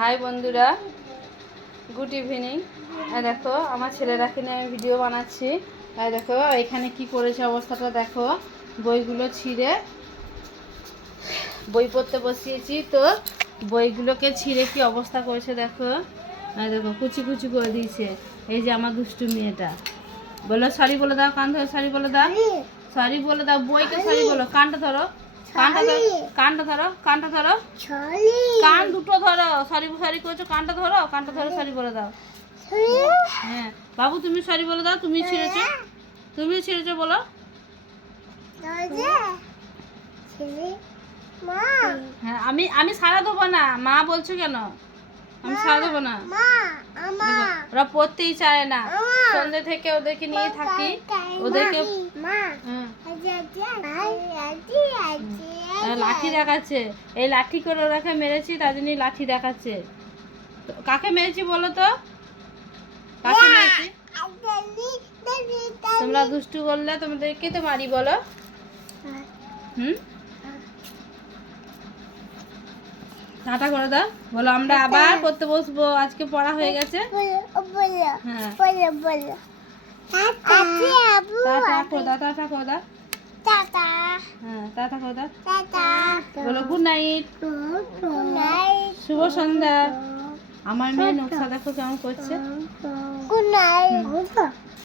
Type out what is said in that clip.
High বন্ধুরা, good evening. দেখো আমার ছেলেরাকে নিয়ে আমি ভিডিও বানাচ্ছি। দেখো এখানে কি করেছে অবস্থাটা দেখো। বইগুলো ছিঁড়ে বই পড়তে বসিয়েছি, তো বইগুলোকে ছিঁড়ে কি অবস্থা করেছে দেখো। দেখো কুচি কুচি করে দিয়েছে। এই যে আমার দুষ্টু মেয়েটা। বলো সরি বলে দাও, কান ধরো সরি বলে দাও, সরি বলে দাও। বইকে সরি বলো, কানটা ধরো, কানটা ধরো, কানটা ধরো, কানটা ধরো, কান দুটো ধরো। সরি সরি করেছো, কানটা ধরো, কানটা ধরো সরি বলে দাও। হ্যাঁ বাবু তুমি সরি বলে দাও, তুমি ছিঁড়েছো, তুমি ছিঁড়েছো বলো। হ্যাঁ আমি আমি সারা দেবো না, মা বলছো কেন? আমি সারা দেবো না। দেখো, ওরা পড়তেই চায় না, সন্ধ্যে থেকে ওদেরকে নিয়ে থাকি, ওদেরকে লাঠি দেখাচ্ছে। এই লাঠি করে ওরাকে মেরেছি, তার জন্যই লাঠি দেখাচ্ছে। কাকে মেরেছি বলো তো, কাকে মেরেছি? তোমরা দুষ্টু করলে তোমাদেরকে তো মারি বলো। টাটা করে দাও, বলো আমরা আবার পড়তে বসবো, আজকে পড়া হয়ে গেছে। হ্যাঁ টাটা করে দাও, টাটা করে দাও, হ্যাঁ টাটা করে দাও, বলো গুড নাইট, শুভ সন্ধ্যা। আমার মেয়ে নকশা দেখো কেমন করছে। Good night.